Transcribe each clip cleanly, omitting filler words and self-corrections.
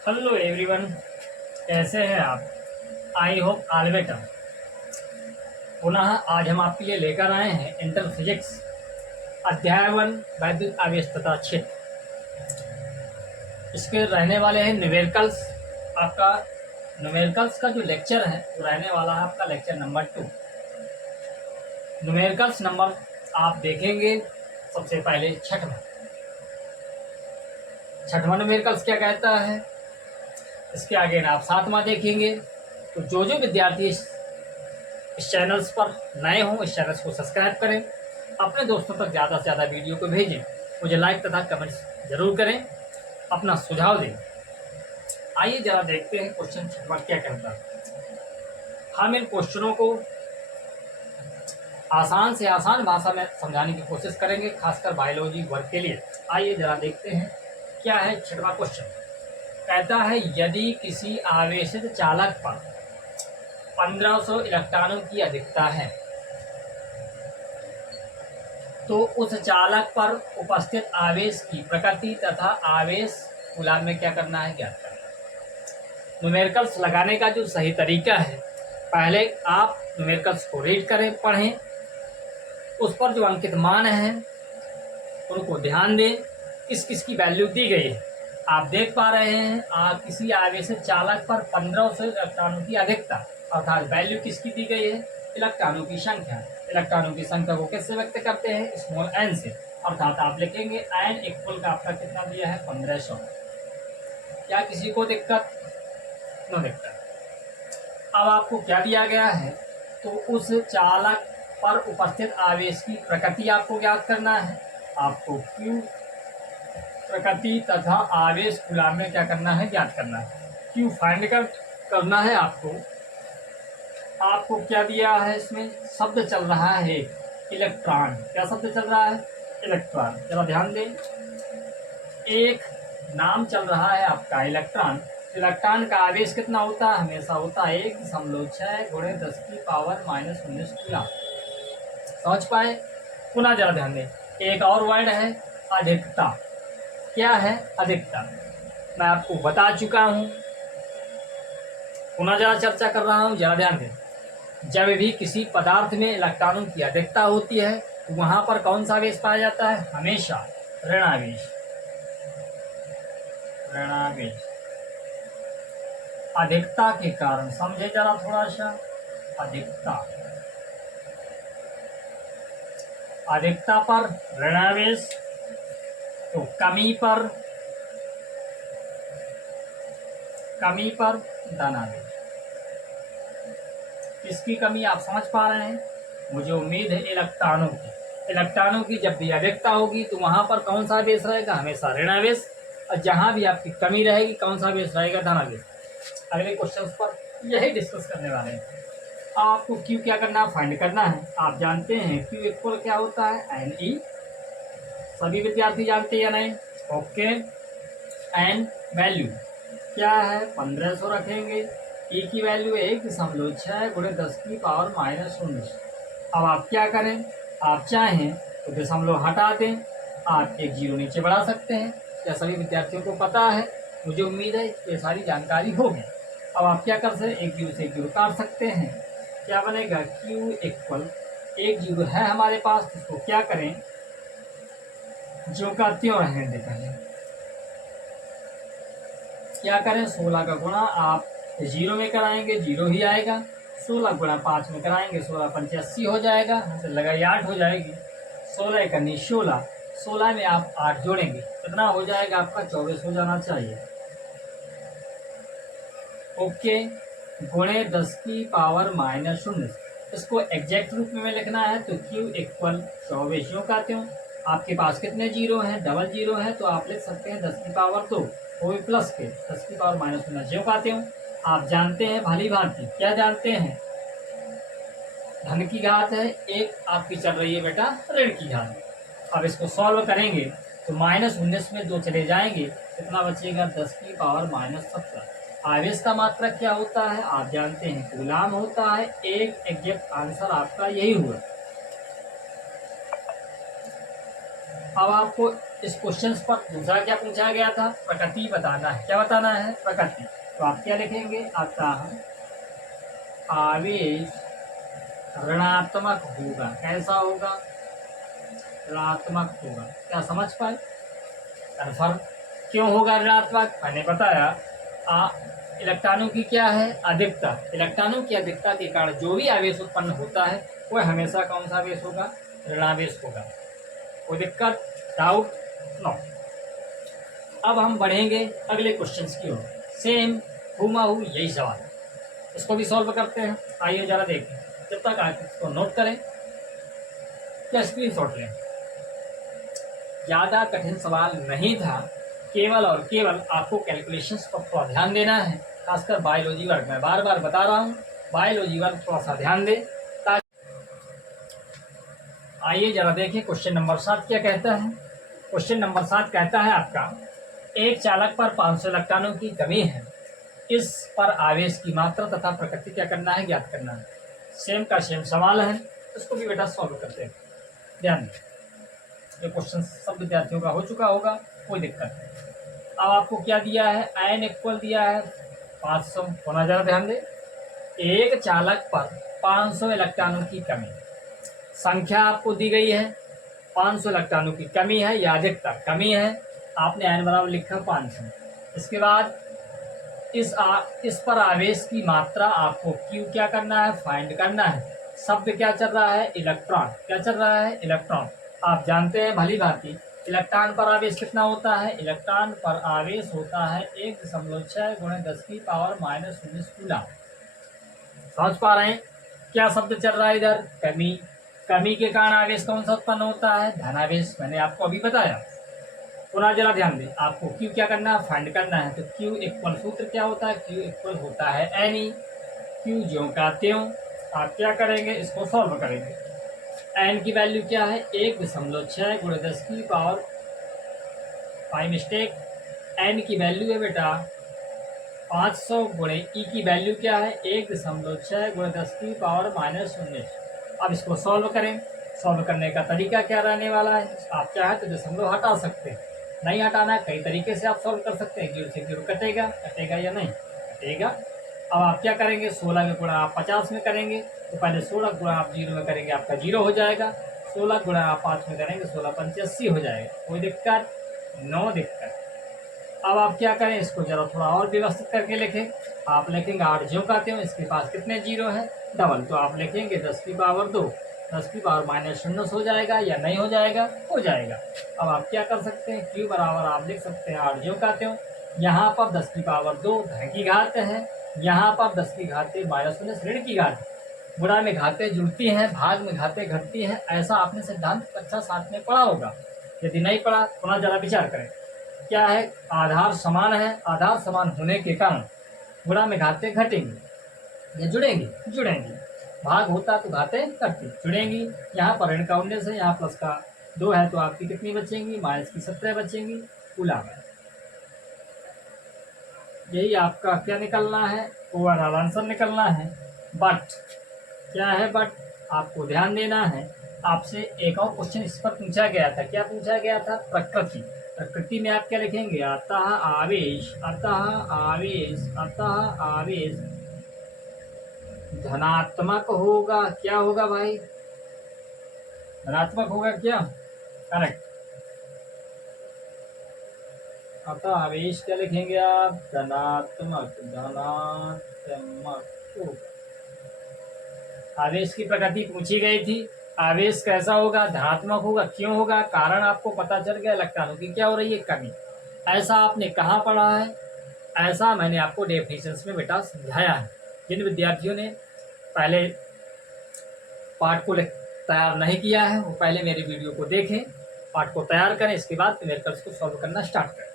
Hello everyone, कैसे हैं आप? I hope all better. पुनः आज हम आपके लिए लेकर आए हैं इंटर फिजिक्स अध्याय 1 वैद्युत आवेश तथा क्षेत्र। इसके रहने वाले हैं न्यूमेरिकल्स। आपका न्यूमेरिकल्स का जो लेक्चर है वो रहने वाला है आपका लेक्चर नंबर 2। न्यूमेरिकल्स नंबर आप देखेंगे सबसे पहले छठवां न्यूमेरिकल्स क्या कहता है। इसके आगे आप 7वां देखेंगे। तो जो विद्यार्थी इस चैनल्स पर नए हों इस चैनल्स को सब्सक्राइब करें, अपने दोस्तों तक ज़्यादा से ज़्यादा वीडियो को भेजें, मुझे लाइक तथा कमेंट्स जरूर करें, अपना सुझाव दें। आइए जरा देखते हैं क्वेश्चन छठवां क्या कहता है। हम इन क्वेश्चनों को आसान से आसान भाषा में समझाने की कोशिश करेंगे, खासकर बायोलॉजी वर्ग के लिए। आइए जरा देखते हैं क्या है छठवां क्वेश्चन। कहता है यदि किसी आवेशित चालक पर 1500 इलेक्ट्रॉनों की अधिकता है तो उस चालक पर उपस्थित आवेश की प्रकृति तथा आवेश कूलाम में क्या करना है, ज्ञात करना है। न्यूमेरिकल्स लगाने का जो सही तरीका है, पहले आप न्यूमेरिकल्स को रीड करें, पढ़ें, उस पर जो अंकित मान हैं उनको ध्यान दें, किस किस की वैल्यू दी गई है। आप देख पा रहे हैं किसी आवेशित चालक पर 1500 इलेक्ट्रॉनों की अधिकता, अर्थात वैल्यू किसकी दी गई है, इलेक्ट्रॉनों की संख्या। इलेक्ट्रॉनों की संख्या को किससे व्यक्त करते हैं, स्मॉल एन से, अर्थात आप लिखेंगे एन इक्वल का आपका कितना दिया है, 1500। क्या किसी को दिक्कत? नो दिक्कत। अब आपको क्या दिया गया है, तो उस चालक पर उपस्थित आवेश की प्रकृति आपको ज्ञात करना है। आपको क्यू प्रकृति तथा आवेश कूलाम में क्या करना है, ज्ञात करना है। क्यू फाइंड करना है आपको क्या दिया है, इसमें शब्द चल रहा है इलेक्ट्रॉन। क्या शब्द चल रहा है, इलेक्ट्रॉन। जरा ध्यान दें, एक नाम चल रहा है आपका इलेक्ट्रॉन। इलेक्ट्रॉन का आवेश कितना होता है, हमेशा होता है 1.6 × 10⁻⁻⁹ कूलाम। समझ पाए? पुनः जरा ध्यान दें, एक और वर्ड है अधिकता। क्या है, अधिकता। मैं आपको बता चुका हूं, पुनः जरा चर्चा कर रहा हूं, जरा ध्यान दें। जब भी किसी पदार्थ में इलेक्ट्रॉनों की अधिकता होती है तो वहां पर कौन सा आवेश पाया जाता है, हमेशा ऋणावेश। अधिकता के कारण समझे जरा थोड़ा सा। अधिकता पर ऋणावेश, तो कमी पर धनावेश। इसकी कमी आप समझ पा रहे हैं, मुझे उम्मीद है। इलेक्ट्रॉनों की जब भी अधिकता होगी तो वहां पर कौन सा आवेश रहेगा, हमेशा ऋणावेश। और जहां भी आपकी कमी रहेगी कौन सा आवेश रहेगा, धनावेश। अगले क्वेश्चन पर यही डिस्कस करने वाले हैं। आपको क्यू क्या करना है, फाइंड करना है। आप जानते हैं क्यू इक्वल क्या होता है, एन ई। सभी विद्यार्थी जानते हैं या नहीं? ओके। एन वैल्यू क्या है, 1500 रखेंगे। ई की वैल्यू 1.6 × 10⁻⁻⁹। अब आप क्या करें, आप चाहें तो दशमलव हटा दें, आप एक जीरो नीचे बढ़ा सकते हैं। यह सभी विद्यार्थियों को पता है, मुझे उम्मीद है ये सारी जानकारी होगी। अब आप क्या कर सकते हैं, एक जीरो से एक जीरो काट सकते हैं। क्या बनेगा, क्यू इक्वल, एक जीरो है हमारे पास, उसको क्या करें, जो का त्यों रहने दें। पहले क्या करें, 16 का गुणा आप जीरो में कराएंगे, जीरो ही आएगा। 16 गुणा 5 में कराएंगे, 16 पंचे 80 हो जाएगा, हमसे लगाई 8 हो जाएगी। 16 करनी 16, 16 में आप 8 जोड़ेंगे, कितना हो जाएगा आपका, 24 हो जाना चाहिए। ओके। गुणे 10⁻⁻⁹। इसको एग्जैक्ट रूप में लिखना है तो क्यू इक्वल 24 यूँ का त्यों। आपके पास कितने जीरो हैं, डबल जीरो है, तो आप लिख सकते हैं 10⁻², वो भी प्लस के 10⁻⁻⁹ ज्यों का त्यों। आप जानते हैं भली भांति, क्या जानते हैं, धन की घात है, एक आपकी चल रही है बेटा ऋण की घात। अब इसको सॉल्व करेंगे तो -19 में 2 चले जाएंगे, कितना बचेगा, 10⁻⁻17। आवेश का मात्रक क्या होता है, आप जानते हैं कूलाम होता है। एक एग्जैक्ट आंसर आपका यही हुआ। अब आपको इस क्वेश्चन पर दूसरा क्या पूछा गया था, प्रकृति बताना है। क्या बताना है, प्रकृति। तो आप क्या लिखेंगे, अतः आवेश ऋणात्मक होगा। कैसा होगा, ऋणात्मक होगा। क्या समझ पाए, कन्फर्म। क्यों होगा ऋणात्मक, मैंने बताया इलेक्ट्रॉनों की क्या है, अधिकता। इलेक्ट्रॉनों की अधिकता के कारण जो भी आवेश उत्पन्न होता है वह हमेशा कौन सा आवेश होगा, ऋणावेश होगा। कोई दिक्कत, डाउट, नो। अब हम बढ़ेंगे अगले क्वेश्चन की ओर। सेम हूबहू यही सवाल, इसको भी सॉल्व करते हैं। आइए जरा देखें, जब तक आप इसको नोट करें या स्क्रीन शॉट लें। ज़्यादा कठिन सवाल नहीं था, केवल और केवल आपको कैलकुलेशंस पर थोड़ा ध्यान देना है, खासकर बायोलॉजी वर्ग में। बार बार बता रहा हूँ, बायोलॉजी वर्ग थोड़ा सा ध्यान दें। आइए जरा देखिए क्वेश्चन नंबर 7 क्या कहता है। क्वेश्चन नंबर 7 कहता है आपका, एक चालक पर 500 इलेक्ट्रॉनों की कमी है, इस पर आवेश की मात्रा तथा प्रकृति क्या करना है, ज्ञात करना है। सेम का सेम सवाल है, इसको भी बेटा सॉल्व करते हैं। ध्यान दें, ये क्वेश्चन सब विद्यार्थियों का हो चुका होगा, कोई दिक्कत नहीं। अब आपको क्या दिया है, आयन इक्वल दिया है 500 होना। जरा ध्यान दें, एक चालक पर 500 इलेक्ट्रॉनों की कमी, संख्या आपको दी गई है 500 इलेक्ट्रॉनों की कमी है या अधिकता कमी है। आपने आयन बराबर लिखा 500। इसके बाद इस पर आवेश की मात्रा आपको क्यू क्या करना है, फाइंड करना है। शब्द क्या चल रहा है, इलेक्ट्रॉन। क्या चल रहा है, इलेक्ट्रॉन। आप जानते हैं भली भांति इलेक्ट्रॉन पर आवेश कितना होता है, इलेक्ट्रॉन पर आवेश होता है 1.6 × 10⁻⁻19 कूलम। समझ पा रहे हैं क्या शब्द चल रहा है इधर, कमी। कमी के कारण आवेश कौन सा उत्पन्न होता है, धनावेश। मैंने आपको अभी बताया। पुनः जरा ध्यान दें, आपको क्यू क्या करना है, फाइंड करना है। तो क्यू इक्वल, सूत्र क्या होता है, क्यू इक्वल होता है एन। क्यू ज्यों का त्यों। आप क्या करेंगे, इसको सॉल्व करेंगे। एन की वैल्यू क्या है, 1.6 × 10⁻⁵ मिस्टेक। एन की वैल्यू है बेटा 500 × ई की वैल्यू क्या है, 1.6 × 10⁻⁻19। अब इसको सॉल्व करें। सॉल्व करने का तरीका क्या रहने वाला है, आप चाहे तो दशमलव हटा सकते हैं, नहीं हटाना है, कई तरीके से आप सॉल्व कर सकते हैं। 0 से 0 कटेगा, कटेगा या नहीं कटेगा। अब आप क्या करेंगे, 16 का गुणा आप 50 में करेंगे, तो पहले 16 गुणा आप 0 में करेंगे, आपका 0 हो जाएगा। 16 गुणा आप 5 में करेंगे, 16 × 5 80 हो जाएगा। कोई दिक्कत, नो दिक्कत। अब आप क्या करें, इसको जरा थोड़ा और व्यवस्थित करके लिखें। आप लिखेंगे 8 ज्यों का त्यों, इसके पास कितने जीरो है, डबल। तो आप लिखेंगे 10⁻2, 10⁻⁻0 हो जाएगा या नहीं हो जाएगा, हो जाएगा। अब आप क्या कर सकते हैं, क्यू बराबर आप लिख सकते हैं 8 ज्यों का त्यों। यहाँ पर 10⁻2 धन की घात है, यहाँ पर 10 की घातें -19 ऋण की घात। गुणा में घातें जुड़ती हैं, भाग में घातें घटती हैं, ऐसा आपने सिद्धांत कक्षा 7 में पढ़ा होगा। यदि नहीं पढ़ा, पुनः जरा विचार करें। क्या है, आधार समान है, आधार समान होने के कारण गुणा में घातें घटेंगी या जुड़ेंगी, जुड़ेंगी। भाग होता तो घातें घटती, जुड़ेंगी। यहाँ पर ऋण का 19 है, यहाँ प्लस का 2 है, तो आपकी कितनी बचेंगी, माइनस की 17 बचेंगी कूलम। यही आपका क्या निकलना है, ओवरऑल आंसर निकलना है। बट क्या है, बट आपको ध्यान देना है। आपसे एक और क्वेश्चन इस पर पूछा गया था। क्या पूछा गया था, प्रकृति। प्रकृति में आप क्या लिखेंगे, अतः आवेश, अतः आवेश, अतः आवेश धनात्मक होगा। क्या होगा भाई, धनात्मक होगा क्या, करेक्ट। अतः आवेश क्या लिखेंगे आप, धनात्मक, धनात्मक होगा। आवेश की प्रकृति पूछी गई थी, आवेश कैसा होगा, धनात्मक होगा। क्यों होगा, कारण आपको पता चल गया, इलेक्ट्रॉनों की क्या हो रही है, कमी। ऐसा आपने कहाँ पढ़ा है, ऐसा मैंने आपको डेफिनेशंस में बेटा समझाया है। जिन विद्यार्थियों ने पहले पाठ को तैयार नहीं किया है, वो पहले मेरे वीडियो को देखें, पाठ को तैयार करें, इसके बाद न्यूमेरिकल्स को सॉल्व करना स्टार्ट करें।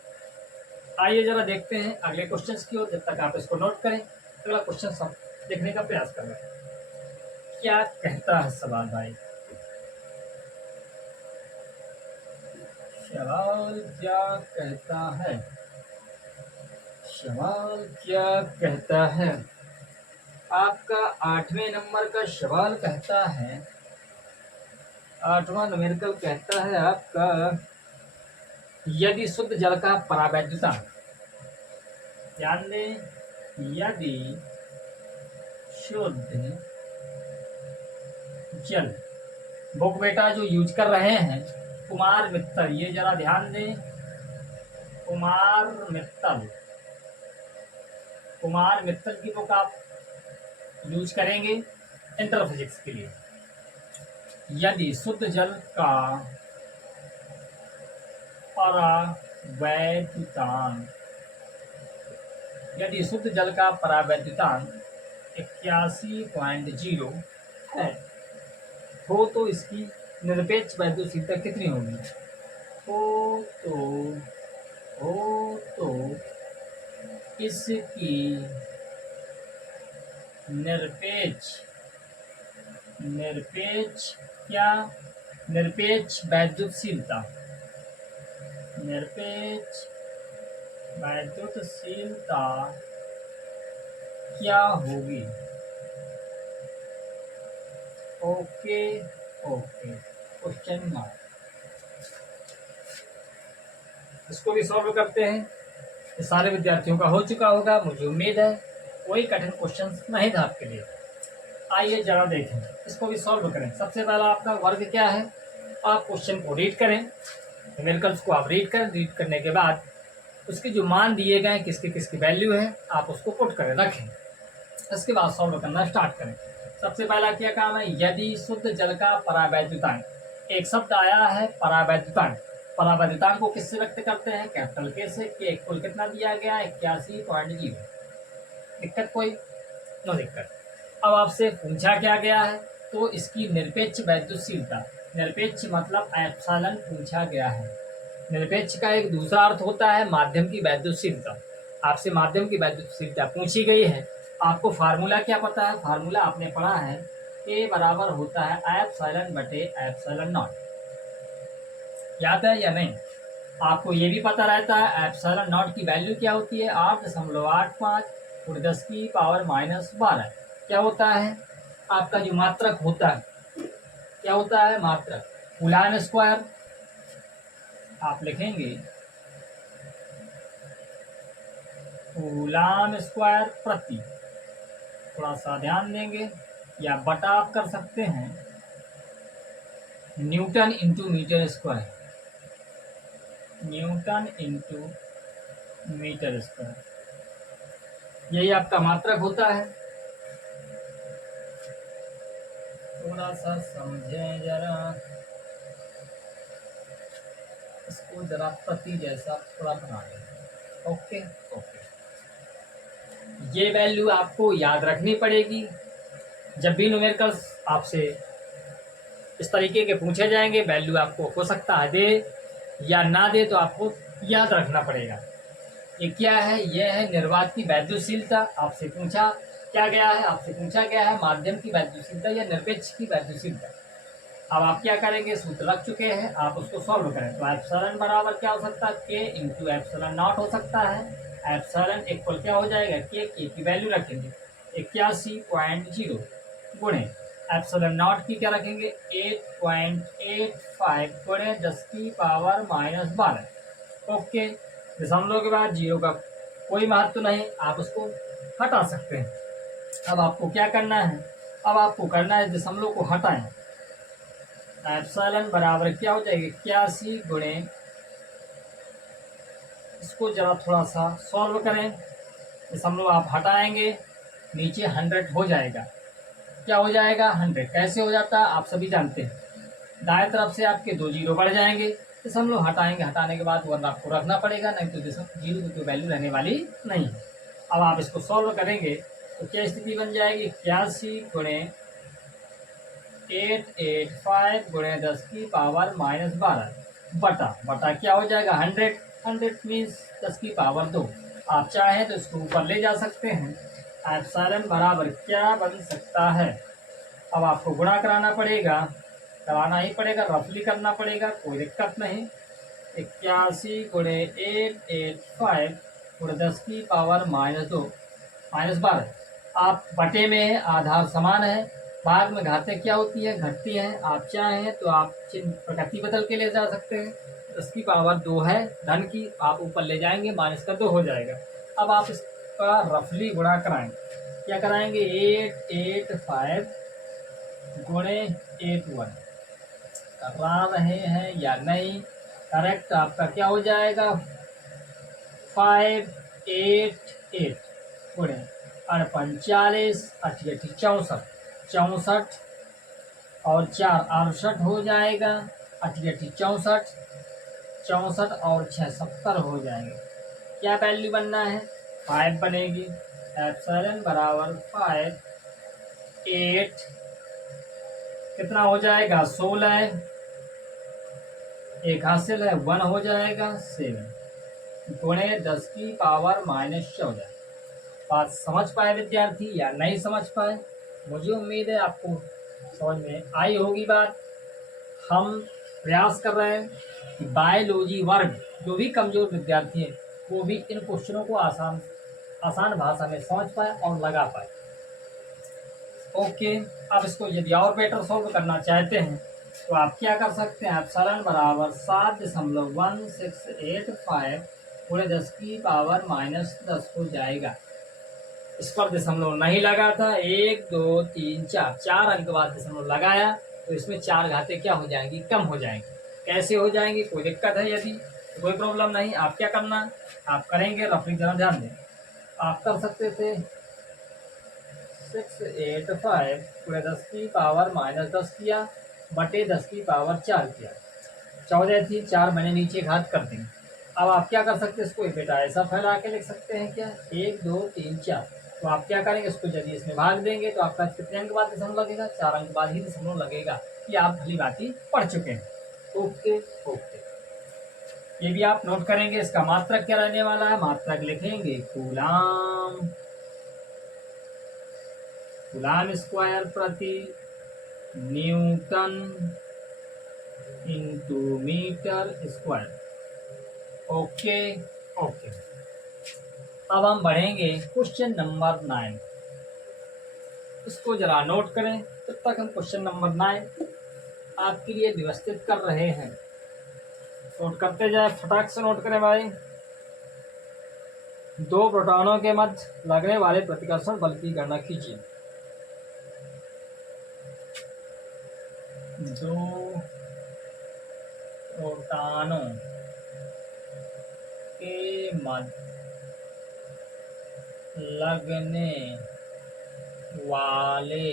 आइए जरा देखते हैं अगले क्वेश्चंस की ओर। जब तक आप इसको नोट करें, अगला क्वेश्चन सब देखने का प्रयास कर रहे हैं। क्या कहता है सवाल भाई, सवाल क्या कहता है, सवाल क्या कहता है। आपका 8वें नंबर का सवाल कहता है, 8वां न्यूमेरिकल कहता है आपका, यदि शुद्ध जल का परावैद्युतांक, ध्यान दें, यदि शुद्ध जल, बुक बेटा जो यूज कर रहे हैं कुमार मित्तल, ये जरा ध्यान दें, कुमार मित्तल, कुमार मित्तल की बुक आप यूज करेंगे इंटर फिजिक्स के लिए। यदि शुद्ध जल का परावैद्युतांक, यदि शुद्ध जल का परावैद्युतांक 81.0 है हो तो इसकी निरपेक्ष वैद्युतशीलता कितनी होगी? हो तो इसकी निरपेक्ष क्या, निरपेक्ष वैद्युतशीलता, निरपेक्ष वैद्युतशीलता क्या होगी? Okay okay, question mark. इसको भी सॉल्व करते हैं। ये सारे विद्यार्थियों का हो चुका होगा, मुझे उम्मीद है कोई कठिन क्वेश्चन नहीं था आपके लिए। आइए जरा देखें, इसको भी सॉल्व करें। सबसे पहला आपका वर्ग क्या है, आप क्वेश्चन को रीड करें, न्यूमेरिकल्स को आप रीड करें, रीड करने के बाद उसके जो मान दिए गए हैं, किसकी किसकी वैल्यू है, आप उसको पुट करें, रखें। इसके बाद सॉल्व करना स्टार्ट करें। सबसे पहला क्या काम है, यदि शुद्ध जल का परावैद्युतांक, एक शब्द आया है परावैद्युतांक। परावैद्युतांक को किससे व्यक्त करते हैं, कैपिटल के से। के कुल कितना दिया गया है, 81.0। दिक्कत कोई? नो दिक्कत। अब आपसे पूछा क्या गया है, तो इसकी निरपेक्ष वैद्युतशीलता, निरपेक्ष मतलब एप्सिलॉन पूछा गया है। निरपेक्ष का एक दूसरा अर्थ होता है माध्यम की वैद्युतशीलता। आपसे माध्यम की वैद्युतशीलता पूछी गई है, आपको फार्मूला क्या पता है, फार्मूला आपने पढ़ा है, ए बराबर होता है एप्सिलॉन बटे एप्सिलॉन नॉट। याद है या नहीं? आपको ये भी पता रहता है एप्सिलॉन नॉट की वैल्यू क्या होती है, 8.85 और 10 की पावर -12। क्या होता है आपका जो मात्रक होता है, क्या होता है मात्रक, कूलाम स्क्वायर। आप लिखेंगे कूलाम स्क्वायर प्रति, थोड़ा सा ध्यान देंगे, या बटा आप कर सकते हैं newton into metre square, newton into metre square, यही आपका मात्रक होता है। थोड़ा सा समझें जरा इसको, जरा प्रति जैसा थोड़ा बना लें। ओके ओके, ये वैल्यू आपको याद रखनी पड़ेगी। जब भी न्यूमेरिकल्स आपसे इस तरीके के पूछे जाएंगे, वैल्यू आपको हो सकता है दे या ना दे, तो आपको याद रखना पड़ेगा। ये क्या है, यह है निर्वात की वैद्युतशीलता। आपसे पूछा क्या गया है, आपसे पूछा गया है माध्यम की वैद्युतशीलता या निरपेक्ष की वैद्युतशीलता। अब आप क्या करेंगे, सूत्र रख चुके हैं, आप उसको सॉल्व करें। तो एप्सिलॉन बराबर क्या हो सकता है, के इंटू एप्सिलॉन नॉट हो सकता है। एप्सिलॉन इक्वल क्या हो जाएगा, के की वैल्यू रखेंगे 81.0 गुणे एप्सिलॉन नॉट की क्या रखेंगे 8.85 गुणे 10 की पावर -12। ओके, दशमलव के बाद 0 का कोई महत्व नहीं, आप उसको हटा सकते हैं। अब आपको क्या करना है, अब आपको करना है दशमलव को हटाएं। एप्सिलॉन बराबर क्या हो जाएगी 81 गुणे, इसको जरा थोड़ा सा सॉल्व करें, दशमलव आप हटाएंगे, नीचे 100 हो जाएगा। क्या हो जाएगा 100, कैसे हो जाता है आप सभी जानते हैं, दाएं तरफ से आपके 2 जीरो बढ़ जाएंगे, दशमलव हटाएंगे, हटाने के बाद वरना आपको रखना पड़ेगा, नहीं तो जीरो की कोई वैल्यू रहने वाली नहीं। अब आप इसको सॉल्व करेंगे तो क्या स्थिति बन जाएगी, 81 गुणे 885 गुणे 10 की पावर -12 बटा क्या हो जाएगा 100, 100 मीन्स 10 की पावर 2। आप चाहें तो इसको ऊपर ले जा सकते हैं। एप्सिलॉन बराबर क्या बन सकता है, अब आपको गुणा कराना पड़ेगा, कराना ही पड़ेगा, रफली करना पड़ेगा, कोई दिक्कत नहीं। 81 गुणे 885 गुणे 10 की पावर -2 -12। आप बटे में है, आधार समान है, भाग में घातें क्या होती है, घटती हैं। आप चाहें तो आप चिन्ह प्रकृति बदल के ले जा सकते हैं, 10 की पावर 2 है धन की, आप ऊपर ले जाएंगे माइनस का 2 हो जाएगा। अब आप इसका रफली गुणा कराएंगे, क्या कराएंगे 885 गुणे 81 करा रहे हैं या नहीं। करेक्ट आपका क्या हो जाएगा 588 गुणे 45 अठी 64 64 और 4 68 हो जाएगा, अठी 64 64 और 6 70 हो जाएंगे। क्या वैल्यू बनना है 5 बनेगी। एप्सिलॉन बराबर 5 8 कितना हो जाएगा 16, एक हासिल है 1 हो जाएगा 7 गुणे 10 की पावर -14। बात समझ पाए विद्यार्थी या नहीं समझ पाए? मुझे उम्मीद है आपको समझ में आई होगी बात। हम प्रयास कर रहे हैं कि बायोलॉजी वर्ग जो भी कमजोर विद्यार्थी है वो भी इन क्वेश्चनों को आसान भाषा में समझ पाए और लगा पाए। ओके, अब इसको यदि और बेटर सॉल्व करना चाहते हैं तो आप क्या कर सकते हैं, एप्सिलॉन बराबर 7.1685 गुणे 10 की पावर -10 हो जाएगा। इस पर दशमलव नहीं लगा था, 1 2 3 4 अंक बाद दशमलव लगाया तो इसमें 4 घातें क्या हो जाएंगी, कम हो जाएंगी। कैसे हो जाएंगी, कोई दिक्कत है यदि तो कोई प्रॉब्लम नहीं। आप क्या करना, आप करेंगे रफली जरा ध्यान दें। आप कर सकते थे 685 पूरे 10 की पावर -10 किया बटे 10 की पावर 4 किया, 14 थी 4 मैंने नीचे घात कर दी। अब आप क्या कर सकते हैं, इसको बेटा ऐसा फैला के लिख सकते हैं क्या 1 2 3 4। तो आप क्या करेंगे, इसको यदि इसमें भाग देंगे तो आपका कितने अंक बाद दशमलव लगेगा, 4 अंक बाद ही दशमलव लगेगा। ये आप भली बाती पढ़ चुके हैं। ओके ओके, ये भी आप नोट करेंगे। इसका मात्रक क्या रहने वाला है, मात्रक लिखेंगे कूलाम, कूलाम स्क्वायर प्रति newton into metre square. Okay okay, अब हम बढ़ेंगे क्वेश्चन नंबर 9। इसको जरा नोट करें, तब तक हम क्वेश्चन नंबर 9 आपके लिए व्यवस्थित कर रहे हैं। नोट करते जाए, फटाक से नोट करें भाई। दो प्रोटॉनों के मध्य लगने वाले प्रतिकर्षण बल की गणना कीजिए। दो प्रोटॉनों के मध्य लगने वाले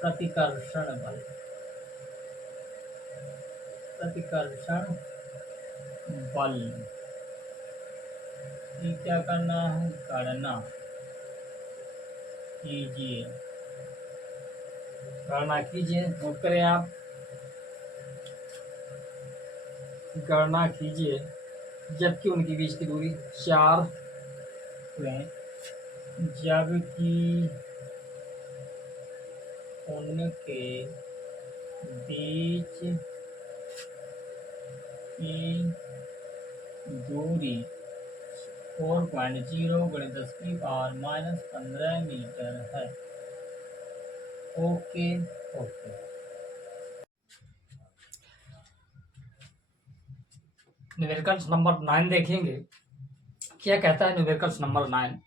प्रतिकर्षण बल, प्रतिकर्षण बल की क्या करना है, गणना कीजिए। गणना कीजिए, नोट करें आप, गणना कीजिए। जबकि उनके बीच की दूरी 4 है, जबकि उनके बीच की दूरी 4.0 गुणे 10 की पावर -15 मीटर है। ओके ओके, न्यूमेरिकल्स नंबर 9 देखेंगे। क्या कहता है न्यूमेरिकल्स नंबर 9,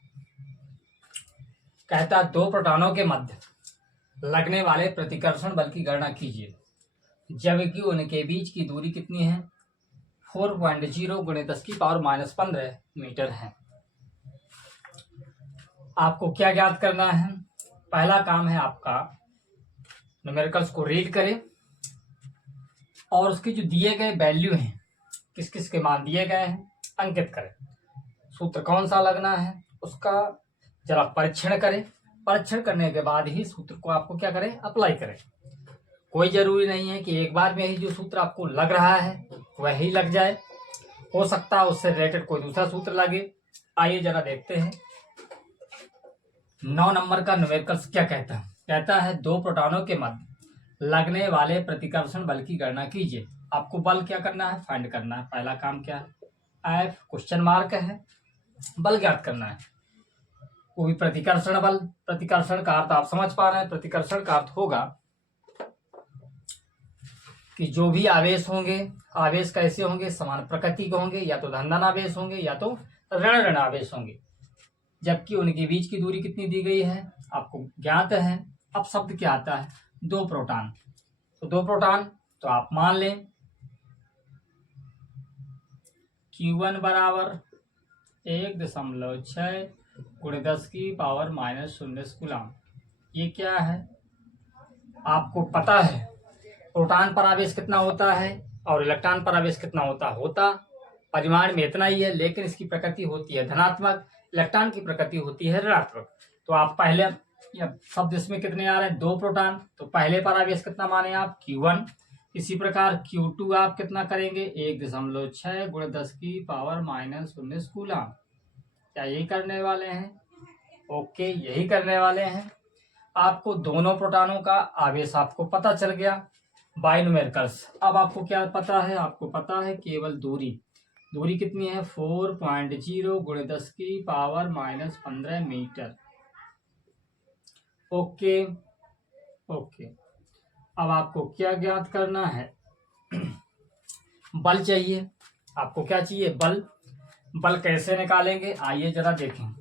कहता है दो प्रोटॉनों के मध्य लगने वाले प्रतिकर्षण बल की गणना कीजिए जबकि उनके बीच की दूरी कितनी है, 4.0 गुणे 10 की पावर -15 मीटर है। आपको क्या ज्ञात करना है, पहला काम है आपका न्यूमेरिकल्स को रीड करें और उसके जो दिए गए वैल्यू हैं, किस किस के मान दिए गए हैं, अंकित करें। सूत्र कौन सा लगना है उसका जरा परीक्षण करें। परीक्षण करने के बाद ही सूत्र को आपको क्या करें, अप्लाई करें। कोई जरूरी नहीं है कि एक बार में ही जो सूत्र आपको लग रहा है वही लग जाए, हो सकता है उससे रिलेटेड कोई दूसरा सूत्र लगे। आइए जरा देखते हैं 9 नंबर का न्यूमेरिकल्स क्या कहता है। कहता है दो प्रोटॉनों के मध्य लगने वाले प्रतिकर्षण बल की गणना कीजिए। आपको बल क्या करना है, फाइंड करना है। पहला काम क्या है, एफ क्वेश्चन मार्क है, बल ज्ञात करना है। कोई प्रतिकर्षण बल, प्रतिकर्षण का अर्थ आप समझ पा रहे हैं, प्रतिकर्षण का अर्थ होगा कि जो भी आवेश होंगे, आवेश कैसे होंगे, समान प्रकृति के होंगे, या तो धन धन आवेश होंगे या तो ऋण ऋण आवेश होंगे, जबकि उनके बीच की दूरी कितनी दी गई है आपको ज्ञात है। अब शब्द क्या आता है, दो प्रोटॉन। तो दो प्रोटॉन, तो आप मान लें Q1 बराबर 1.6 × 10⁻⁻⁰ कूलम। ये क्या है, आपको पता है प्रोटॉन पर आवेश कितना होता है और इलेक्ट्रॉन पर आवेश कितना होता परिमाण में इतना ही है, लेकिन इसकी प्रकृति होती है धनात्मक, इलेक्ट्रॉन की प्रकृति होती है ऋणात्मक। तो आप पहले शब्द इसमें कितने आ रहे हैं, दो प्रोटॉन, तो पहले पर आवेश कितना माने आप Q1। इसी प्रकार Q2 आप कितना करेंगे 1.6 × 10⁻⁻⁰ कूलम। क्या यही करने वाले हैं, ओके यही करने वाले हैं। आपको दोनों प्रोटॉनों का आवेश आपको पता चल गया बाय न्यूमेरिकल्स। अब आपको क्या पता है, आपको पता है केवल दूरी, दूरी कितनी है 4.0 × 10⁻⁻15 मीटर। ओके ओके, अब आपको क्या ज्ञात करना है, बल चाहिए। आपको क्या चाहिए, बल। बल कैसे निकालेंगे आइए जरा देखें।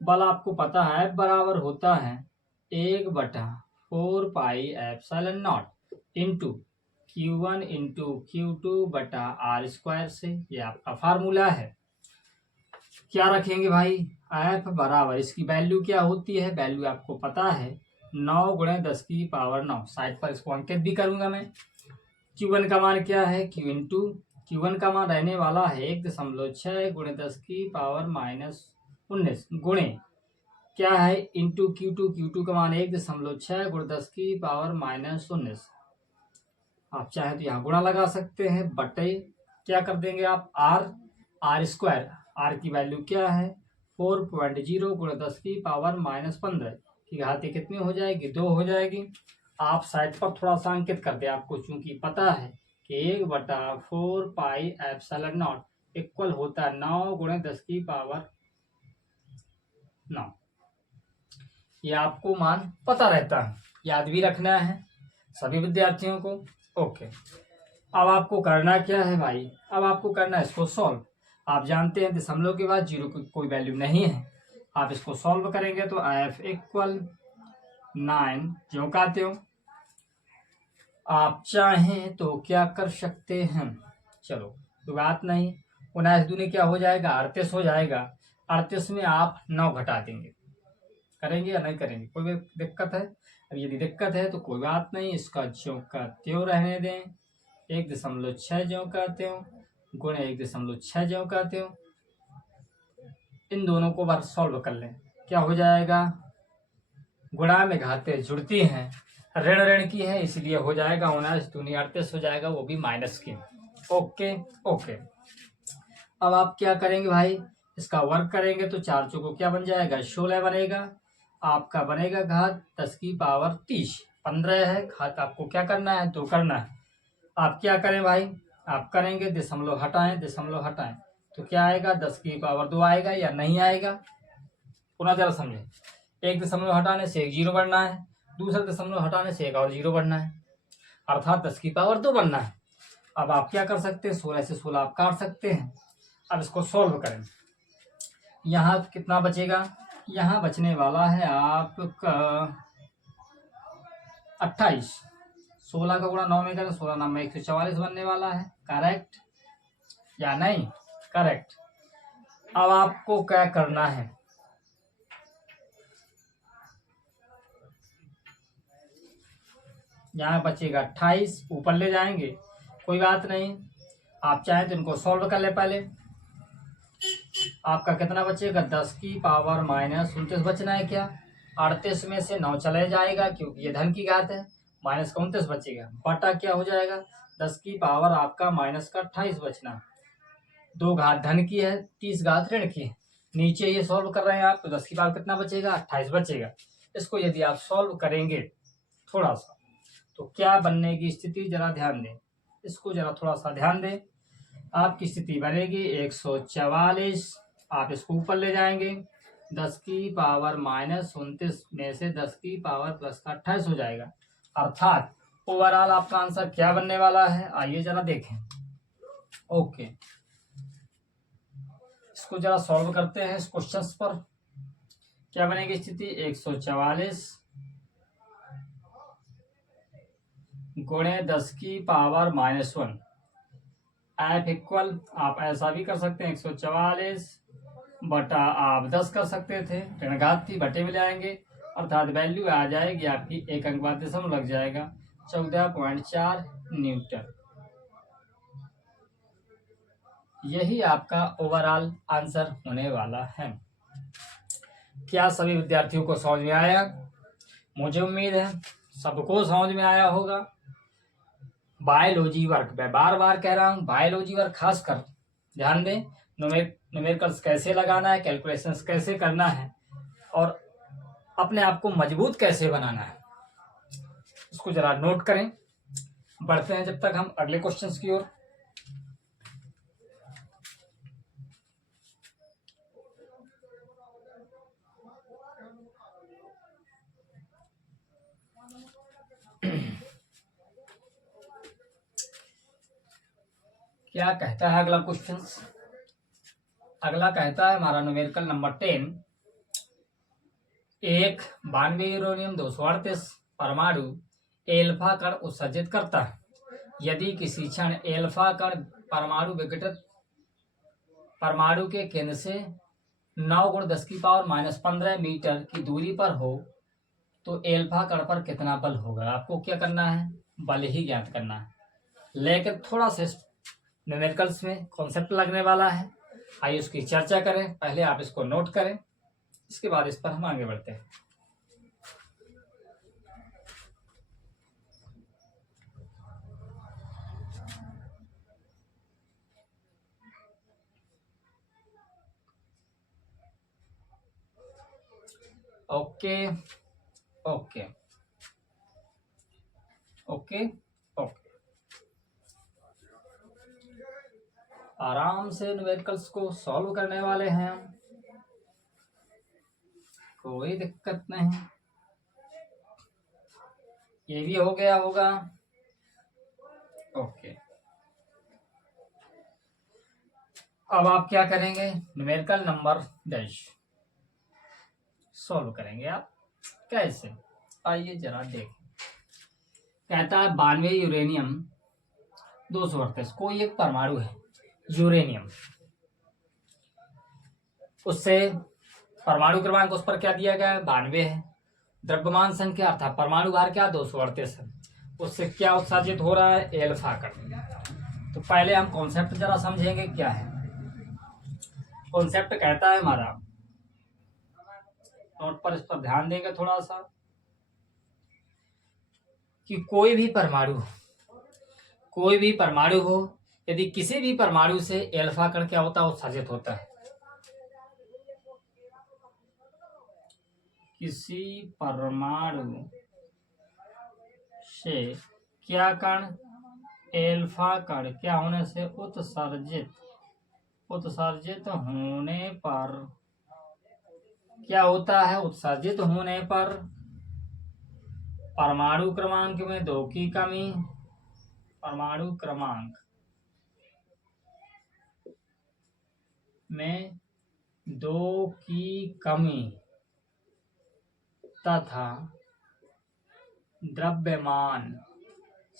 बल आपको पता है बराबर होता है 1/4πε0 इंटू Q1 इंटू Q2/r² से। ये आपका फार्मूला है। क्या रखेंगे भाई, F बराबर, इसकी वैल्यू क्या होती है, वैल्यू आपको पता है 9 × 10⁻9। साइड पर इसको अंकित भी करूंगा मैं। Q1 का मान क्या है, Q1 का मान रहने वाला है 1.6 × 10⁻⁻19 गुणे क्या है इंटू Q2 का मान 1.6 × 10⁻⁻19। आप चाहे तो यहाँ गुणा लगा सकते हैं, बटे क्या कर देंगे आप r²। r की वैल्यू क्या है 4.0 × 10⁻⁻15 की घात कितनी हो जाएगी, 2 हो जाएगी। आप साइड पर थोड़ा सा अंकित कर दे, आपको चूंकि पता है कि 1/4πε0 इक्वल होता है 9 × 10⁻9। ये आपको मान पता रहता है, याद भी रखना है सभी विद्यार्थियों को। ओके, अब आपको करना क्या है भाई, अब आपको करना है इसको सॉल्व। आप जानते हैं दशमलव के बाद जीरो की कोई वैल्यू नहीं है। आप इसको सॉल्व करेंगे तो F = 9 ज्यों का त्यों। आप चाहें तो क्या कर सकते हैं, चलो तो बात नहीं, 19 दूनी क्या हो जाएगा 38 हो जाएगा। 38 में आप 9 घटा देंगे, करेंगे या नहीं करेंगे, कोई दिक्कत है। अब यदि दिक्कत है तो कोई बात नहीं, इसका ज्यों का त्यों रहने दें। 1.6 ज्यों का त्यों गुणे 1.6 ज्यों का त्यों। इन दोनों को बार सॉल्व कर लें, क्या हो जाएगा, गुणा में घातें जुड़ती हैं, ऋण ऋण की है, इसलिए हो जाएगा 19 दूनी 38 हो जाएगा, वो भी माइनस की। ओके ओके, अब आप क्या करेंगे भाई, इसका वर्ग करेंगे तो 4 चौको क्या बन जाएगा 16 बनेगा। आपका बनेगा घात 10⁻30। 15 है, घात आपको क्या करना है 2 करना है। आप क्या करें भाई, आप करेंगे दशमलव हटाएं तो क्या आएगा 10⁻2 आएगा या नहीं आएगा। पुनः जरा समझे, एक दशमलव हटाने से एक जीरो बढ़ना है, दूसरा दशमलव हटाने से एक और जीरो बढ़ना है, अर्थात 10⁻2 बनना है। अब आप क्या कर सकते हैं, 16 से 16 आप काट सकते हैं। अब इसको सॉल्व करें, यहाँ कितना बचेगा, यहाँ बचने वाला है आपका 28। 16 का गुणा 9 में करें, 16 9 में 144 बनने वाला है। करेक्ट या नहीं, करेक्ट। अब आपको क्या करना है, यहाँ बचेगा 28, ऊपर ले जाएंगे कोई बात नहीं। आप चाहें तो इनको सॉल्व कर ले पहले। आपका कितना बचेगा 10⁻⁻29 बचना है क्या, 38 में से 9 चले जाएगा क्योंकि ये धन की घात है, -29 बचेगा, बटा क्या हो जाएगा 10⁻ आपका -28 बचना। 2 घात धन की है, 30 घात ऋण की है। नीचे ये सॉल्व कर रहे हैं आप तो 10⁻ कितना बचेगा 28 बचेगा। इसको यदि आप सॉल्व करेंगे थोड़ा सा तो क्या बनने की स्थिति जरा ध्यान दें, इसको जरा थोड़ा सा ध्यान दें। आपकी स्थिति बनेगी 144। आप इसको ऊपर ले जाएंगे, 10⁻−29 में से 10⁻+28 हो जाएगा, अर्थात ओवरऑल आपका आंसर क्या बनने वाला है, आइए जरा देखें। ओके, इसको जरा सॉल्व करते हैं इस क्वेश्चन पर। क्या बनेगी स्थिति, 144 गुणे 10 की पावर -1 एफ इक्वल, आप ऐसा भी कर सकते हैं 144 बटा आप 10 कर सकते थे, ऋणघात थी बटे में ले आएंगे, अर्थात वैल्यू आ जाएगी आपकी 1 अंक बाद दशमलव लग जाएगा 14.4 न्यूटन। यही आपका ओवरऑल आंसर होने वाला है। क्या सभी विद्यार्थियों को समझ में आया? मुझे उम्मीद है सबको समझ में आया होगा। बायोलॉजी वर्क, मैं बार बार कह रहा हूँ, बायोलॉजी वर्क खासकर ध्यान दें। न्यूमेरिकल्स कैसे लगाना है, कैलकुलेशंस कैसे करना है और अपने आप को मजबूत कैसे बनाना है, उसको जरा नोट करें। बढ़ते हैं जब तक हम अगले क्वेश्चंस की ओर। क्या कहता है अगला क्वेश्चन? अगला कहता है हमारा न्यूमेरिकल नंबर 10, एक 92 यूरेनियम 238 परमाणु एल्फा कण उत्सर्जित करता है। यदि किसी क्षण एल्फा कण परमाणु विघटित परमाणु के केंद्र से 9 × 10 की पावर -15 मीटर की दूरी पर हो तो एल्फा कण पर कितना बल होगा? आपको क्या करना है, बल ही ज्ञात करना है, लेकिन थोड़ा सा न्यूमेरिकल्स में कॉन्सेप्ट लगने वाला है। आइए उसकी चर्चा करें। पहले आप इसको नोट करें, इसके बाद इस पर हम आगे बढ़ते हैं। ओके ओके ओके ओके, आराम से न्यूमेरिकल्स को सॉल्व करने वाले हैं हम, कोई दिक्कत नहीं। ये भी हो गया होगा। ओके, अब आप क्या करेंगे, न्यूमेरिकल नंबर 10 सॉल्व करेंगे। आप कैसे, आइए जरा देखें। कहता है 92 यूरेनियम 238, कोई एक परमाणु है यूरेनियम, उससे परमाणु क्रमांक उस पर क्या दिया गया है, 92 है। द्रव्यमान संख्या अर्थात परमाणु भार क्या, 238 है। उससे क्या उत्सर्जित हो रहा है, एल्फा कण। तो पहले हम कॉन्सेप्ट जरा समझेंगे क्या है। कॉन्सेप्ट कहता है हमारा, नोट पर इस पर ध्यान देंगे थोड़ा सा, कि कोई भी परमाणु हो, यदि किसी भी परमाणु से एल्फा कण क्या होता है, उत्सर्जित होता है। किसी परमाणु से क्या कण, एल्फा कण क्या होने से, उत्सर्जित होने पर क्या होता है, उत्सर्जित होने पर परमाणु क्रमांक में 2 की कमी, परमाणु क्रमांक में 2 की कमी तथा द्रव्यमान,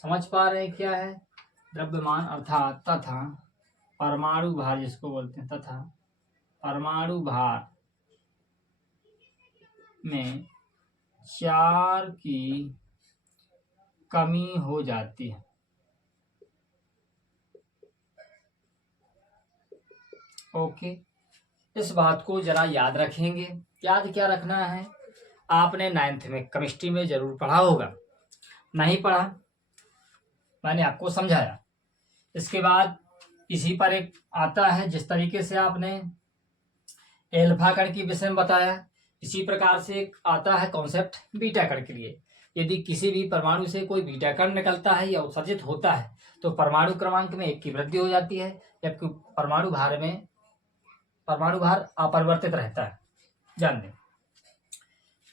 समझ पा रहे हैं क्या है द्रव्यमान, अर्थात तथा परमाणु भार जिसको बोलते हैं, तथा परमाणु भार में 4 की कमी हो जाती है। ओके, इस बात को जरा याद रखेंगे। याद क्या रखना है, आपने 9th में केमिस्ट्री में जरूर पढ़ा होगा, नहीं पढ़ा मैंने आपको समझाया। इसके बाद इसी पर एक आता है, जिस तरीके से आपने एल्फा कण की विषय में बताया, इसी प्रकार से एक आता है कॉन्सेप्ट बीटा कण के लिए। यदि किसी भी परमाणु से कोई बीटा कण निकलता है या उत्सर्जित होता है तो परमाणु क्रमांक में 1 की वृद्धि हो जाती है, जबकि परमाणु भार अपरिवर्तित रहता है, जान लें।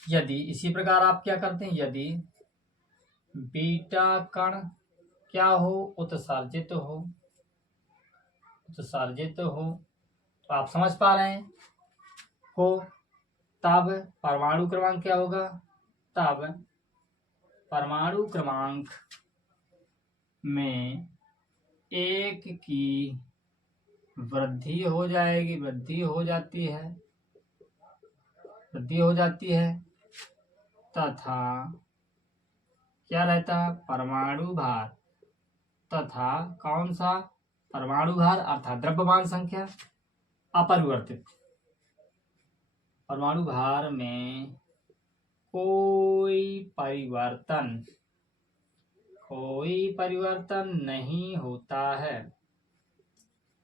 यदि इसी प्रकार आप क्या करते हैं, यदि बीटा कण क्या हो, उत्सर्जित हो, उत्सर्जित हो, तो आप समझ पा रहे हैं हो, तब परमाणु क्रमांक क्या होगा, तब परमाणु क्रमांक में एक की वृद्धि हो जाएगी, वृद्धि हो जाती है, वृद्धि हो जाती है, तथा क्या रहता है, परमाणु भार, तथा कौन सा, परमाणु भार अर्थात द्रव्यमान संख्या अपरिवर्तित, परमाणु भार में कोई परिवर्तन, कोई परिवर्तन नहीं होता है।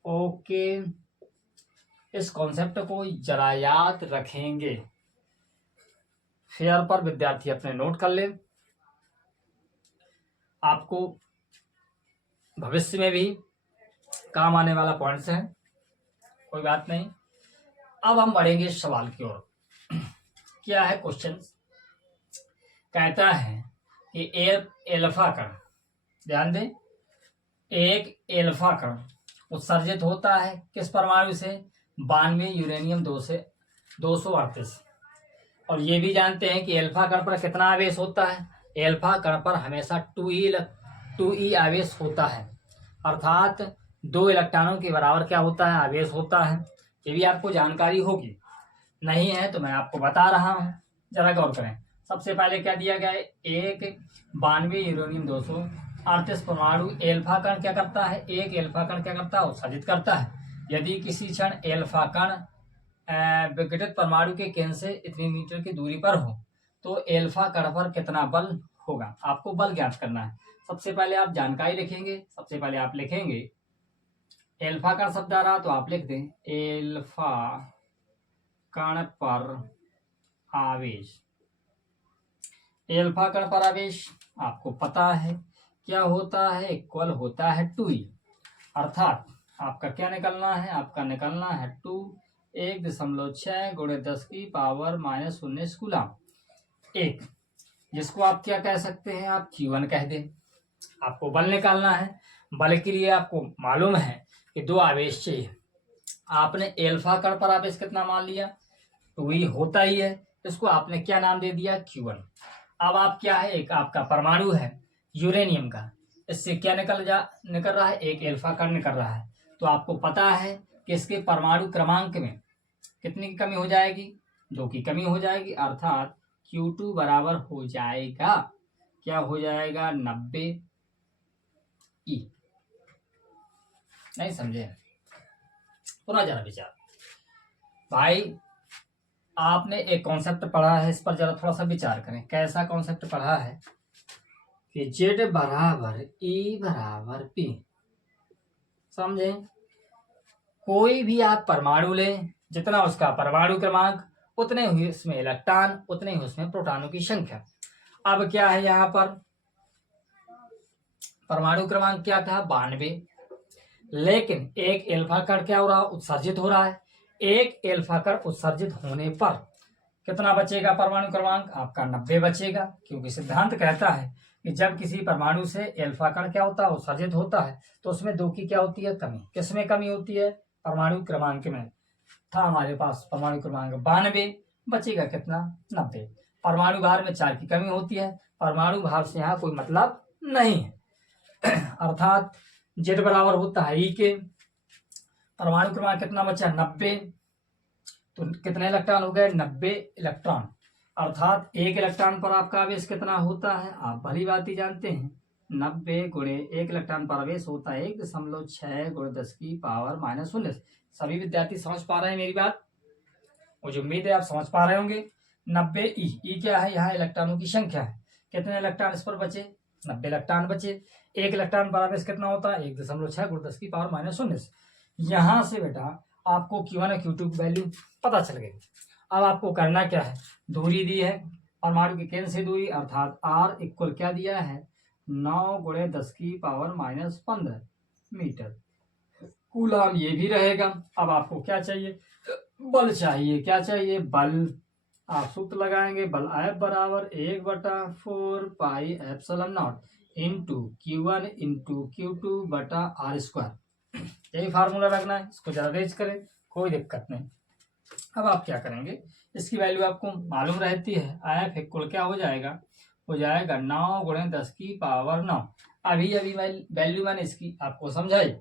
ओके, इस कॉन्सेप्ट को जरा याद रखेंगे। फेयर पर विद्यार्थी अपने नोट कर ले, आपको भविष्य में भी काम आने वाला पॉइंट्स है, कोई बात नहीं। अब हम बढ़ेंगे सवाल की ओर। क्या है क्वेश्चन, कहता है कि एक एल्फा कण, ध्यान दें, एक एल्फा कण उत्सर्जित होता है किस परमाणु से, 92 यूरेनियम 2 से 238। और ये भी जानते हैं कि एल्फा कण पर कितना आवेश होता है, एल्फा कण पर हमेशा 2e आवेश होता है, अर्थात 2 इलेक्ट्रॉनों के बराबर क्या होता है, आवेश होता है। ये भी आपको जानकारी होगी, नहीं है तो मैं आपको बता रहा हूँ, जरा गौर करें। सबसे पहले क्या दिया गया है, एक 92 यूरेनियम 238 परमाणु एल्फा कण क्या करता है, एक एल्फा कण क्या करता है, उत्सर्जित करता है। यदि किसी क्षण एल्फा कण विघटित परमाणु के केंद्र से इतनी मीटर की दूरी पर हो तो एल्फा कण पर कितना बल होगा, आपको बल ज्ञात करना है। सबसे पहले आप जानकारी लिखेंगे, सबसे पहले आप लिखेंगे एल्फा कण शब्द आ रहा तो आप लिख दें एल्फा कण पर आवेश, एल्फा कण पर आवेश आपको पता है क्या होता है, इक्वल होता है 2e, अर्थात आपका क्या निकलना है, आपका निकलना है 1.6 गुणे 10 की पावर -19 कूलम। एक, जिसको आप क्या कह सकते हैं, आप Q1 कह दें। आपको बल निकालना है, बल के लिए आपको मालूम है कि 2 आवेश चाहिए। आपने एल्फा कण पर आवेश कितना मान लिया, 2e होता ही है, इसको आपने क्या नाम दे दिया, Q1। अब आप क्या है, एक आपका परमाणु है यूरेनियम का, इससे क्या निकल रहा है, एक एल्फा कण निकल रहा है। तो आपको पता है कि इसके परमाणु क्रमांक में कितनी की कमी हो जाएगी, 2 की कमी हो जाएगी, अर्थात Q2 बराबर हो जाएगा, क्या हो जाएगा, 90E। नहीं समझे, पुनः जरा विचार। भाई आपने एक कॉन्सेप्ट पढ़ा है, इस पर जरा थोड़ा सा विचार करें। कैसा कॉन्सेप्ट पढ़ा है कि Z बराबर E बराबर P, समझे। कोई भी आप परमाणु लें, जितना उसका परमाणु क्रमांक उतने हुए उसमें इलेक्ट्रॉन, उतने ही उसमें प्रोटॉनों की संख्या। अब क्या है, यहाँ पर परमाणु क्रमांक क्या था, 92, लेकिन एक एल्फा कण क्या हो रहा, उत्सर्जित हो रहा है। एक एल्फा कण उत्सर्जित होने पर कितना बचेगा परमाणु क्रमांक, आपका 90 बचेगा, क्योंकि सिद्धांत कहता है कि जब किसी परमाणु से एल्फा कण क्या होता है, उत्सर्जित होता है, तो उसमें 2 की क्या होती है, कमी। किसमें कमी होती है, परमाणु क्रमांक में। था हमारे पास परमाणु क्रमांक 92, बचेगा कितना, 90। परमाणु भार में 4 की कमी होती है, परमाणु भार से यहाँ कोई मतलब नहीं है, अर्थात Z बराबर होता है E के, परमाणु क्रमांक कितना बचा, 90, तो कितने इलेक्ट्रॉन हो गए, 90 इलेक्ट्रॉन, अर्थात एक इलेक्ट्रॉन पर आपका आवेश कितना होता है, आप भली बात ही जानते हैं, 90 गुणे एक इलेक्ट्रॉन पर आवेश होता है 1.6 गुणे 10 की पावर -19। सभी विद्यार्थी समझ पा रहे हैं मेरी बात, मुझे उम्मीद है आप समझ पा रहे होंगे। 90E क्या है, यहाँ इलेक्ट्रॉनों की संख्या है, कितने इलेक्ट्रॉन इस पर बचे, 90 इलेक्ट्रॉन बचे। एक इलेक्ट्रॉन पर आवेश कितना होता है, 1.6 गुणे 10 की पावर -19। यहाँ से बेटा आपको Q1 और Q2 की वैल्यू पता चल गई। अब आपको करना क्या है, दूरी दी है परमाणु के केंद्र से दूरी, अर्थात R इक्वल क्या दिया है, 9 गुणे 10 की पावर -15 मीटर कूलम, ये भी रहेगा। अब आपको क्या चाहिए, बल चाहिए, क्या चाहिए, बल। आप सूत्र लगाएंगे बल F बराबर 1/4 pi epsilon not into Q1 into Q2 बटा R स्क्वायर। यही फार्मूला रखना है। इसको जरा रेज करें, कोई दिक्कत नहीं। अब आप क्या करेंगे, इसकी वैल्यू आपको मालूम रहती है। F इक्वल क्या हो जाएगा, 9 गुणे 10 की पावर 9। अभी अभी वैल्यू मैंने इसकी आपको समझाई।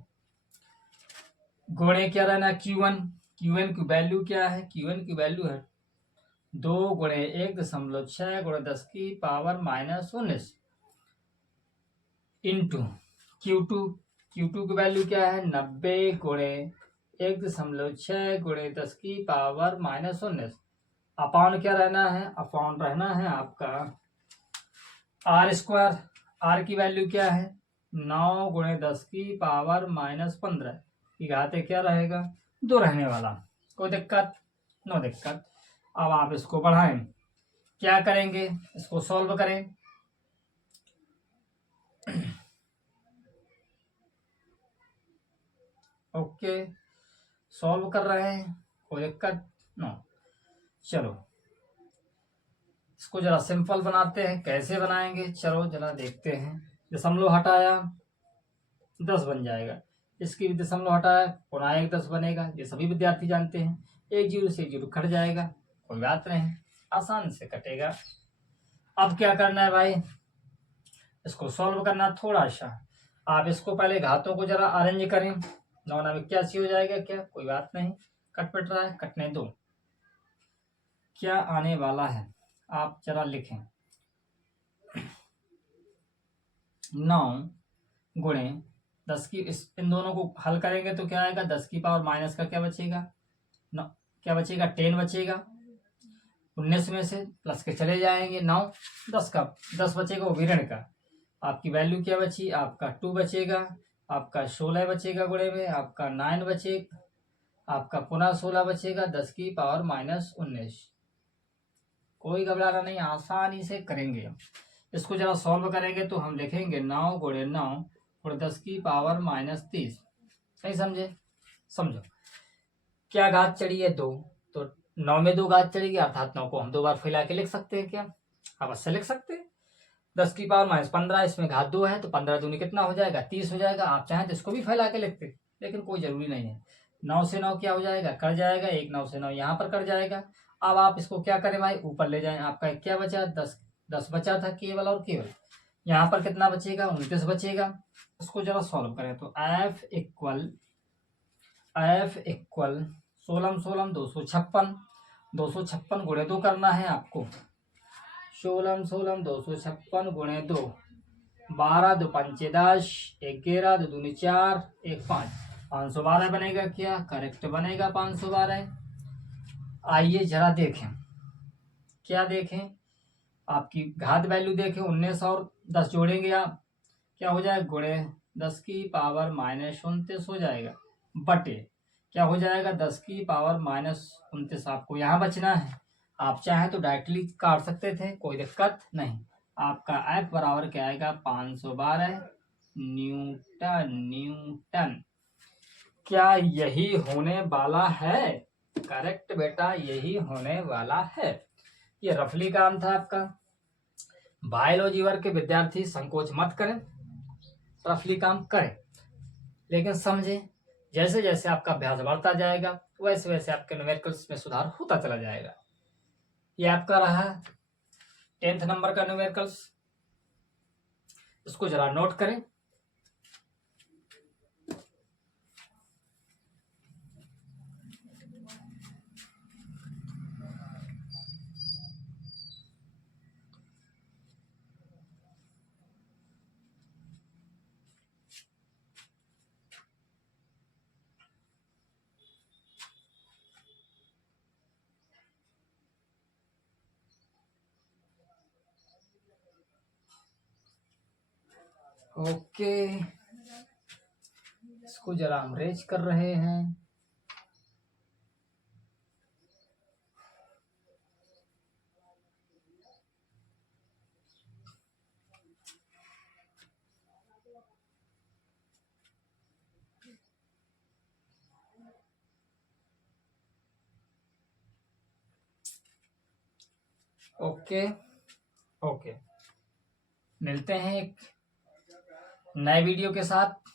गुणे क्या रहना, Q1 की वैल्यू क्या है, Q1 की वैल्यू है 2 गुणे 1.6 गुणे 10 की पावर -19 इंटू Q2 की वैल्यू क्या है 90 गुणे 1.6 गुणे 10 की पावर -19 अपॉन क्या रहना है, अपॉन रहना है आपका आर स्क्वायर। आर की वैल्यू क्या है 9 गुणे 10 की पावर -15 की घाते क्या रहेगा 2 रहने वाला। कोई दिक्कत, नो दिक्कत। अब आप इसको बढ़ाएं, क्या करेंगे, इसको सॉल्व करें। ओके, सॉल्व कर रहे हैं, कोई दिक्कत नो। चलो इसको जरा सिंपल बनाते हैं। कैसे बनाएंगे, चलो जरा देखते हैं। दशमलव हटाया 10 बन जाएगा, इसकी भी दशमलव हटाया पुनः एक 10 बनेगा। ये सभी विद्यार्थी जानते हैं। एक जीरो से जीरो कट जाएगा, कोई बात नहीं, आसान से कटेगा। अब क्या करना है भाई, इसको सॉल्व करना थोड़ा सा। आप इसको पहले घातों को जरा अरेंज करें। 9 हो जाएगा क्या, कोई बात नहीं, कट पिट रहा है, कटने दो। क्या आने वाला है आप जरा लिखें, 9 गुणे 10 की, इन दोनों को हल करेंगे तो क्या आएगा, 10 की पावर माइनस का क्या बचेगा, क्या बचेगा 10 बचेगा। 19 में से प्लस के चले जाएंगे 9, 10 का 10 बचेगा वो ऋण का। आपकी वैल्यू क्या बची, आपका 2 बचेगा, आपका 16 बचेगा गुणे में, आपका 9 बचेगा, आपका पुनः 16 बचेगा 10 की पावर -19। कोई घबराना नहीं, आसानी से करेंगे। इसको जरा सॉल्व करेंगे तो हम लिखेंगे 9 गुणे 9 गुणे 10 की पावर -30। सही समझे, समझो क्या घात चढ़ी है 2, तो 9 में 2 घात चढ़ेगी, अर्थात 9 को हम 2 बार फैला के लिख सकते हैं क्या, अवश्य लिख सकते हैं। 10 की पावर -15, इसमें घात 2 है तो 15 दूनी कितना हो जाएगा 30 हो जाएगा। आप चाहें तो इसको भी फैला के लिखते, लेकिन कोई जरूरी नहीं है। 9 से 9 क्या हो जाएगा, कट जाएगा, एक 9 से 9 यहाँ पर कट जाएगा। अब आप इसको क्या करें भाई, ऊपर ले जाएं। आपका क्या बचा, 10 बचा था केवल और केवल। यहाँ पर कितना बचेगा, 29 बचेगा। इसको जरा सॉल्व करें तो F इक्वल 16 16 256, 256 गुणे 2 करना है आपको। 16 16 256 गुणे 2, 12 दो पंचे 10, 11 दो दूनी 4, 1 5, 512 बनेगा क्या, करेक्ट बनेगा 512। आइए जरा देखें, क्या देखें, आपकी घात वैल्यू देखें, 19 और 10 जोड़ेंगे आप, क्या हो जाएगा, गुणे 10 की पावर -29 हो जाएगा, बटे क्या हो जाएगा 10 की पावर -29। आपको यहाँ बचना है। आप चाहें तो डायरेक्टली काट सकते थे, कोई दिक्कत नहीं। आपका F बराबर क्या आएगा 512 न्यूटन। क्या यही होने वाला है, करेक्ट बेटा, यही होने वाला है। ये रफली काम था आपका। बायोलॉजी वर्ग के विद्यार्थी संकोच मत करें, रफली काम करें, लेकिन समझे जैसे जैसे आपका अभ्यास बढ़ता जाएगा वैसे वैसे आपके न्यूमेरिकल्स में सुधार होता चला जाएगा। ये आपका रहा 10th नंबर का न्यूमेरिकल्स, इसको जरा नोट करें। ओके, इसको जरा हम रेज कर रहे हैं। ओके ओके, मिलते हैं एक नए वीडियो के साथ।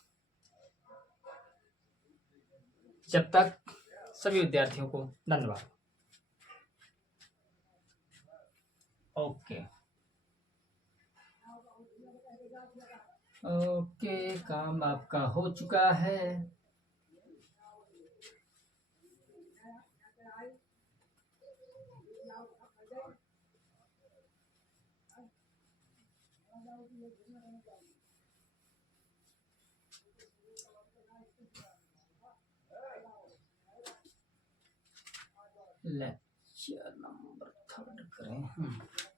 जब तक सभी विद्यार्थियों को धन्यवाद। ओके ओके, काम आपका हो चुका है। लेक्चर नंबर 3 करें।